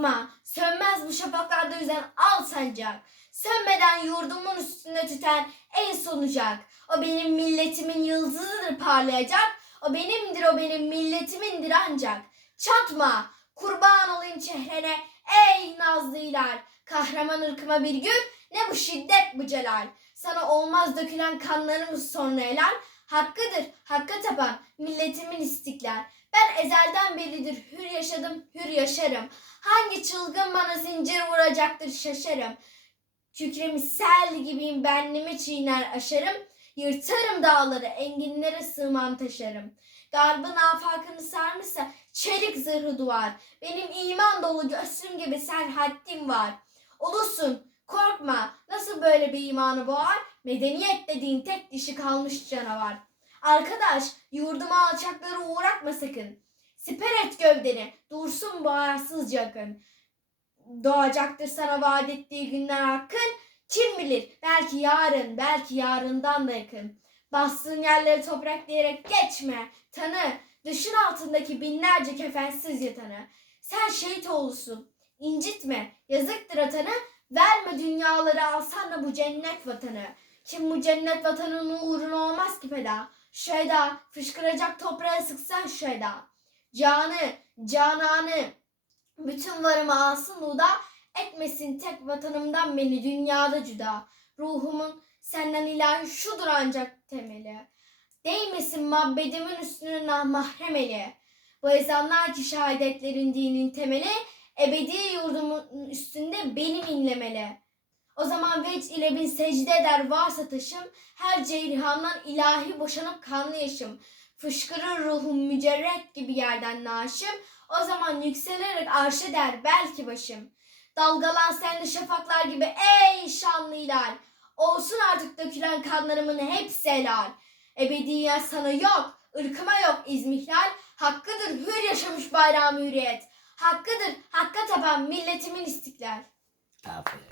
Korkma, sönmez bu şafaklarda yüzen al sancak. Sönmeden yurdumun üstünde tüten en sonucak. O benim milletimin yıldızıdır parlayacak. O benimdir, o benim milletimindir ancak. Çatma, kurban olayım çehrene ey nazlı hilal. Kahraman ırkıma bir gün ne bu şiddet bu celal. Sana olmaz dökülen kanlarımız sonra helal. Hakkıdır, hakka tapan milletimin istiklal. Ben ezelden beridir hür yaşadım, hür yaşarım. Hangi çılgın bana zincir vuracaktır şaşarım. Kükremiş sel gibiyim benliğimi çiğner aşarım. Yırtarım dağları, enginlere sığmam taşarım. Garbın afakını sarmışsa çelik zırhı duvar. Benim iman dolu göğsüm gibi serhattim var. Ulusun, korkma, nasıl böyle bir imanı boğar? Medeniyet dediğin tek dişi kalmış canavar. Arkadaş, yurduma alçakları uğratma sakın. Siper et gövdeni, dursun bu ayarsızca akın. Doğacaktır sana vaat ettiği günler hakkın. Kim bilir, belki yarın, belki yarından da yakın. Bastığın yerleri topraklayarak geçme. Tanı, dışın altındaki binlerce kefensiz yatanı. Sen şehit oğlusun. İncitme, yazıktır atanı. Verme dünyaları alsan da bu cennet vatanı. Kim bu cennet vatanının uğruna olmaz ki feda. Şu eda, fışkıracak toprağa sıksan şu eda. Canı, cananı, bütün varımı alsın uda, etmesin tek vatanımdan beni dünyada cüda. Ruhumun senden ilahi şudur ancak temeli. Değmesin mabbedimin üstüne mahrem eli. Bu ezanlar ki şehadetlerin dinin temeli, ebedi yurdumun üstünde benim inlemeli. O zaman veç ile bin secde eder varsa taşım, her ceyhandan ilahi boşanıp kanlı yaşım. Fışkırır ruhum mücerret gibi yerden naşım, o zaman yükselerek arşa der belki başım. Dalgalan sen de şafaklar gibi ey şanlı hilal. Olsun artık dökülen kanlarımın hepsi helal. Ebediyet sana yok, ırkıma yok izmihlal. Hakkıdır hür yaşamış bayrağım hürriyet. Hakkıdır hakka tapan milletimin istiklal. Aferin.